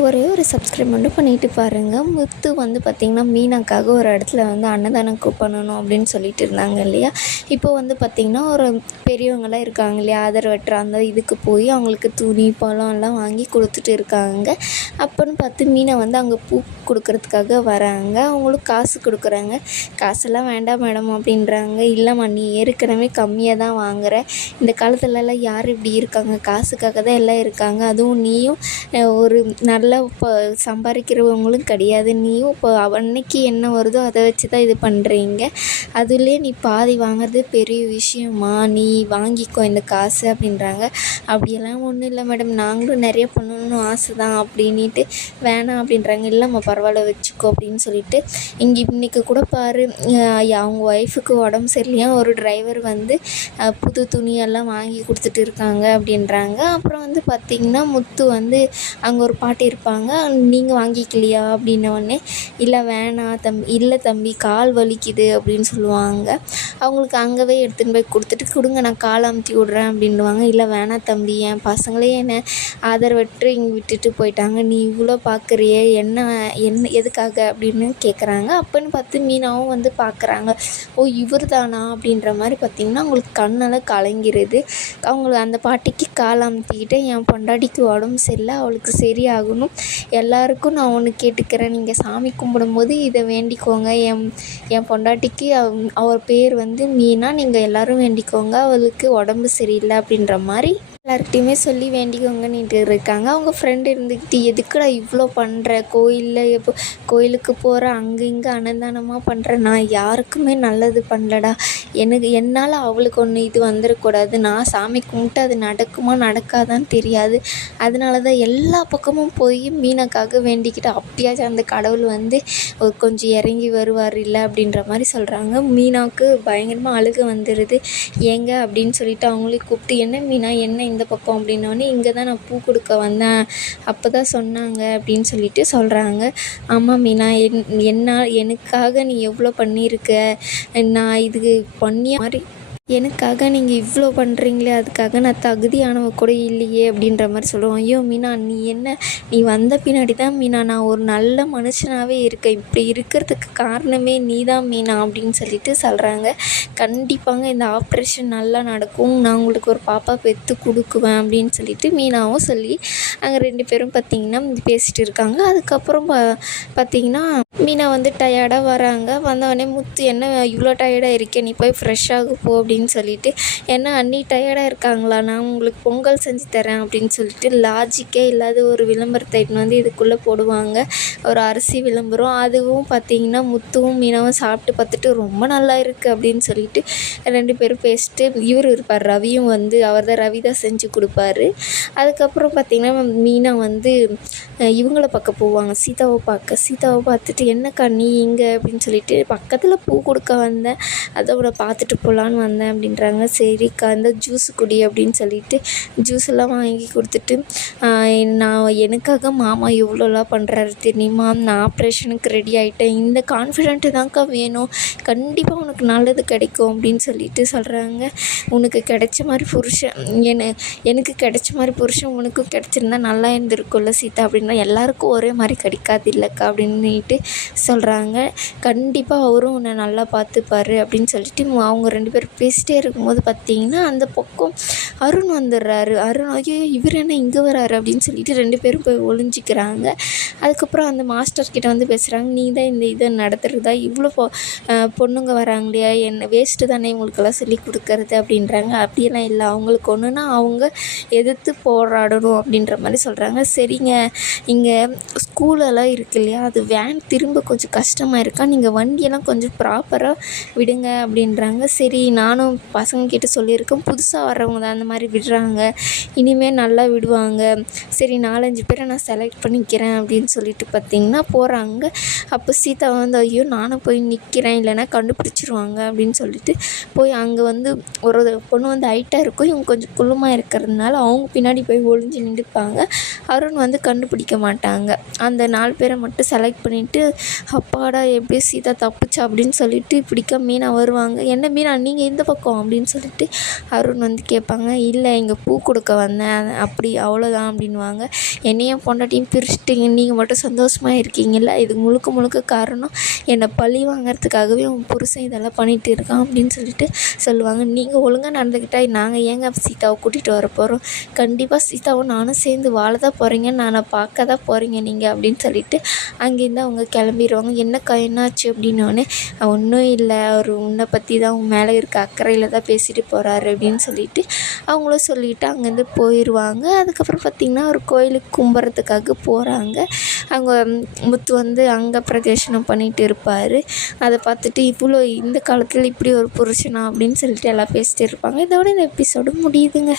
ஒரே ஒரு சப்ஸ்கிரைப் மட்டும் பண்ணிட்டு பாருங்கள். முத்து வந்து பார்த்திங்கன்னா மீனாக்காக ஒரு இடத்துல வந்து அன்னதானம் பண்ணணும் அப்படின்னு சொல்லிட்டு இருந்தாங்க இல்லையா. இப்போ வந்து பார்த்திங்கன்னா ஒரு பெரியவங்களாம் இருக்காங்க இல்லையா, ஆதரவற்ற அந்த இதுக்கு போய் அவங்களுக்கு துணி பழம் எல்லாம் வாங்கி கொடுத்துட்டு இருக்காங்க. அப்போன்னு பார்த்து மீனை வந்து அங்கே பூ கொடுக்கறதுக்காக வராங்க. அவங்களும் காசு கொடுக்குறாங்க. காசெல்லாம் வேண்டாம் மேடம் அப்படின்றாங்க. இல்லைம்மா, நீ ஏற்கனவே கம்மியாக தான் வாங்குற. இந்த காலத்துலலாம் யார் இப்படி இருக்காங்க, காசுக்காக தான் எல்லாம் இருக்காங்க. அதுவும் நீயும் ஒரு நல்லா இப்போ சம்பாதிக்கிறவங்களும் கிடையாது. நீயும் இப்போ அன்னைக்கு என்ன வருதோ அதை வச்சு தான் இது பண்ணுறீங்க. அதுலேயே நீ பாதி வாங்குறது பெரிய விஷயமா, நீ வாங்கிக்கோ இந்த காசு அப்படின்றாங்க. அப்படியெல்லாம் ஒன்றும் இல்லை மேடம், நாங்களும் நிறைய பண்ணணும்னு ஆசை தான் அப்படின்ட்டு வேணாம் அப்படின்றாங்க. இல்லைம்மா பரவாயில்ல வச்சுக்கோ அப்படின்னு சொல்லிட்டு இன்றைக்கி கூட பாரு, அவங்க ஒய்ஃபுக்கு உடம்பு சரியில்லையா, ஒரு டிரைவர் வந்து புது துணியெல்லாம் வாங்கி கொடுத்துட்டு இருக்காங்க அப்படின்றாங்க. அப்புறம் வந்து பார்த்திங்கன்னா முத்து வந்து அங்கே ஒரு பாட்டி இருப்பாங்க. நீங்கள் வாங்கிக்கலையா அப்படின்னோடனே, இல்லை வேணாம் இல்லை தம்பி கால் வலிக்குது அப்படின்னு சொல்லுவாங்க. அவங்களுக்கு அங்கேவே எடுத்துன்னு போய் கொடுத்துட்டு, கொடுங்க நான் கால் அமுத்தி விட்றேன் அப்படின்வாங்க. இல்லை வேணாம் தம்பி, என் பசங்களே என்னை ஆதரவற்று இங்கே விட்டுட்டு போயிட்டாங்க, நீ இவ்வளோ பார்க்குறியே என்ன என்ன எதுக்காக அப்படின்னு கேட்குறாங்க. அப்போன்னு பார்த்து மீனாவும் வந்து பார்க்குறாங்க. ஓ இவர் தானா அப்படின்ற மாதிரி பார்த்திங்கன்னா அவங்களுக்கு கண்ணெல்லாம் கலங்கிறது. அவங்களுக்கு அந்த பாட்டிக்கு கால் அமுத்திக்கிட்டு, என் பொண்டாட்டிக்கு உடம்பு சரியில்லை, அவளுக்கு சரியாகணும், எல்லாருக்கும் நான் ஒன்று கேட்டுக்கிறேன், நீங்கள் சாமி கும்பிடும்போது இதை வேண்டிக்கோங்க, என் பொண்டாட்டிக்கு அவர் பேர் வந்து மீனா, நீங்கள் எல்லோரும் வேண்டிக்கோங்க, அவளுக்கு உடம்பு சரியில்லை அப்படின்ற மாதிரி எல்லாருக்கிட்டையுமே சொல்லி வேண்டிக்கோங்கன்னுட்டு இருக்காங்க. அவங்க ஃப்ரெண்டு இருந்துக்கிட்டு, எதுக்குடா இவ்வளோ பண்ணுற, கோயிலுக்கு போகிற, அங்கே இங்கே அன்னதானமாக பண்ணுற, நான் யாருக்குமே நல்லது பண்ணலடா, என்னால் அவளுக்கு ஒன்று இது வந்துடக்கூடாது, நான் சாமி கும்பிட்டு அது நடக்குமா நடக்காதான்னு தெரியாது, அதனால தான் எல்லா பக்கமும் போய் மீனாக்காக வேண்டிக்கிட்டு அப்பயாச்சும் அந்த கடவுள் வந்து கொஞ்சம் இறங்கி வருவார் இல்லை அப்படின்ற மாதிரி சொல்கிறாங்க. மீனாவுக்கு பயங்கரமாக அழுக வந்துடுது. ஏங்க அப்படின்னு சொல்லிட்டு அவங்களே கூப்பிட்டு, என்ன மீனா என்ன இந்த பக்கம் அப்படின்னோடனே, இங்கே தான் நான் பூ கொடுக்க வந்தேன், அப்போ தான் சொன்னாங்க அப்படின்னு சொல்லிட்டு சொல்கிறாங்க. ஆமாம் மீனா, எனக்காக நீ எவ்வளோ பண்ணியிருக்க, நான் இதுக்கு பண்ணிய மாதிரி எனக்காக நீங்கள் இவ்வளோ பண்ணுறீங்களே, அதுக்காக நான் தகுதியானவ கூட இல்லையே அப்படின்ற மாதிரி சொல்லுவோம். ஐயோ மீனா, நீ வந்த பின்னாடி தான் மீனா நான் ஒரு நல்ல மனுஷனாகவே இருக்கேன், இப்படி இருக்கிறதுக்கு காரணமே நீ தான் மீனா அப்படின்னு சொல்லிட்டு சொல்கிறாங்க. கண்டிப்பாங்க இந்த ஆப்ரேஷன் நல்லா நடக்கும், நான் உங்களுக்கு ஒரு பாப்பா பெற்று கொடுக்குவேன் அப்படின்னு சொல்லிட்டு மீனாவும் சொல்லி அங்கே 2 பேரும் பார்த்திங்கன்னா பேசிகிட்டு இருக்காங்க. அதுக்கப்புறம் பார்த்திங்கன்னா மீனா வந்து டயர்டாக வராங்க. வந்தவொடனே முத்து, என்ன இவ்வளோ டயர்டாக இருக்கேன், நீ போய் ஃப்ரெஷ்ஷாக போ அப்படின்னு சொல்லிட்டு, ஏன்னா அண்ணி டயர்டாக இருக்காங்களா, நான் உங்களுக்கு பொங்கல் செஞ்சு தரேன் அப்படின்னு சொல்லிட்டு லாஜிக்கே இல்லாத ஒரு விளம்பரத்தை வந்து இதுக்குள்ளே போடுவாங்க, ஒரு அரிசி விளம்பரம். அதுவும் பார்த்திங்கன்னா முத்துவும் மீனாவும் சாப்பிட்டு பார்த்துட்டு ரொம்ப நல்லா இருக்குது அப்படின்னு சொல்லிட்டு 2 பேரும் பேசிட்டு, இவர் இருப்பார் ரவியும் வந்து, அவர் தான் ரவி தான் செஞ்சு கொடுப்பாரு. அதுக்கப்புறம் பார்த்திங்கன்னா மீனா வந்து இவங்கள பார்க்க போவாங்க, சீதாவை பார்த்துட்டு, என்னக்கா நீ இங்கே அப்படின்னு சொல்லிட்டு, பக்கத்தில் பூ கொடுக்க வந்தேன், அதோட பார்த்துட்டு போகலான்னு வந்தேன் அப்படின்றாங்க. சரிக்கா இந்த ஜூஸ் குடி அப்படின்னு சொல்லிட்டு ஜூஸெல்லாம் வாங்கி கொடுத்துட்டு, நான் எனக்காக மாமா எவ்வளோலாம் பண்ணுறாரு தெரியுமா, நான் ஆப்ரேஷனுக்கு ரெடி ஆகிட்டேன், இந்த கான்ஃபிடென்ட்டு தான்க்கா வேணும், கண்டிப்பாக உனக்கு நல்லது கிடைக்கும் அப்படின்னு சொல்லிட்டு சொல்கிறாங்க. உனக்கு கிடைச்ச மாதிரி புருஷன், எனக்கு கிடைச்ச மாதிரி புருஷன் உனக்கும் கிடைச்சிருந்தா நல்லா இருந்திருக்கும்ல சீதா அப்படின்னா, எல்லாருக்கும் ஒரே மாதிரி கிடைக்காது இல்லைக்கா அப்படின்னுட்டு சொல்கிறாங்க. கண்டிப்பாக அவரும் உன்னை நல்லா பார்த்துப்பாரு அப்படின்னு சொல்லிட்டு அவங்க 2 பேரும் பேசிகிட்டே இருக்கும்போது பார்த்திங்கன்னா அந்த பக்கம் அருண் வந்துடுறாரு. ஐயோ இவர் என்ன இங்கே வராரு அப்படின்னு சொல்லிட்டு 2 பேரும் போய் ஒளிஞ்சிக்கிறாங்க. அதுக்கப்புறம் அந்த மாஸ்டர்கிட்ட வந்து பேசுகிறாங்க, நீ தான் இந்த இதை நடத்துகிறதா, இவ்வளோ பொண்ணுங்க வராங்களையா, என்ன வேஸ்ட்டு தானே இவங்களுக்கெல்லாம் சொல்லி கொடுக்கறது அப்படின்றாங்க. அப்படியெல்லாம் இல்லை, அவங்களுக்கு ஒன்றுனா அவங்க எதிர்த்து போராடணும் அப்படின்ற மாதிரி சொல்கிறாங்க. சரிங்க, இங்கே ஸ்கூலெல்லாம் இருக்கு இல்லையா, அது வேன் திரும்ப கொஞ்சம் கஷ்டமாக இருக்கா, நீங்கள் வண்டியெல்லாம் கொஞ்சம் ப்ராப்பராக விடுங்க அப்படின்றாங்க. சரி நானும் பசங்கக்கிட்ட சொல்லியிருக்கேன், புதுசாக வர்றவங்க தான் அந்த மாதிரி விடுறாங்க, இனிமேல் நல்லா விடுவாங்க, சரி 4-5 பேரை நான் செலக்ட் பண்ணிக்கிறேன் அப்படின்னு சொல்லிட்டு பார்த்திங்கன்னா போகிறாங்க. அப்போ சீதா வந்து, ஐயோ நானும் போய் நிற்கிறேன், இல்லைன்னா கண்டுபிடிச்சிரும் போயிடுவாங்க அப்படின்னு சொல்லிட்டு போய் அங்கே வந்து ஒரு பொண்ணு வந்து ஹைட்டாக இருக்கும், இவங்க கொஞ்சம் குள்ளமாக இருக்கிறதுனால அவங்க பின்னாடி போய் ஒளிஞ்சு நின்றுப்பாங்க. அருண் வந்து கண்டுபிடிக்க மாட்டாங்க. அந்த 4 பேரை மட்டும் செலக்ட் பண்ணிவிட்டு அப்பாடா எப்படியோ சீதா தப்பிச்சா அப்படின்னு சொல்லிட்டு பிடிக்க மீனா வருவாங்க. என்ன மீனா நீங்கள் இந்த பக்கம் அப்படின்னு சொல்லிட்டு அருண் வந்து கேட்பாங்க. இல்லை இங்கே பூ கொடுக்க வந்தேன் அப்படி அவ்வளோதான் அப்படின்வாங்க. என்னையும் பொண்டாட்டியும் பிரிச்சுட்டிங்க, நீங்கள் மட்டும் சந்தோஷமாக இருக்கீங்கல்ல, இது முழுக்க முழுக்க காரணம் என்னை பழி வாங்கிறதுக்காகவே உன் புருஷன் இதெல்லாம் பண்ணிகிட்டு இருக்கான் அப்படின்னு சொல்லிட்டு சொல்லுவாங்க. நீங்கள் ஒழுங்காக நடந்துக்கிட்டால் நாங்கள் ஏங்க சீதாவை கூட்டிகிட்டு வர போகிறோம், கண்டிப்பாக சீதாவும் நானும் சேர்ந்து வாழ தான் போகிறீங்க, நான் பார்க்க தான் போகிறீங்க நீங்கள் அப்படின்னு சொல்லிட்டு அங்கேருந்து அவங்க கிளம்பிடுவாங்க. என்னக்கா என்னாச்சு அப்படின்னோடனே ஒன்றும் இல்லை, அவர் உன்னை பற்றி தான் உன் மேலே இருக்க அக்கறையில் தான் பேசிட்டு போகிறாரு அப்படின்னு சொல்லிட்டு அவங்களும் சொல்லிவிட்டு அங்கேருந்து போயிடுவாங்க. அதுக்கப்புறம் பார்த்திங்கன்னா ஒரு கோயிலுக்கு கும்பிட்றதுக்காக போகிறாங்க. அவங்க முத்து வந்து அங்கே பிரதேசனம் பண்ணிகிட்டு இருப்பார். அதை பார்த்துட்டு இவ்வளோ இந்த காலத்தில் இப்படி ஒரு புருஷனா அப்படின்னு சொல்லிட்டு எல்லாம் பேசிகிட்டு இருப்பாங்க. இதோட இந்த எபிசோடு முடியுதுங்க.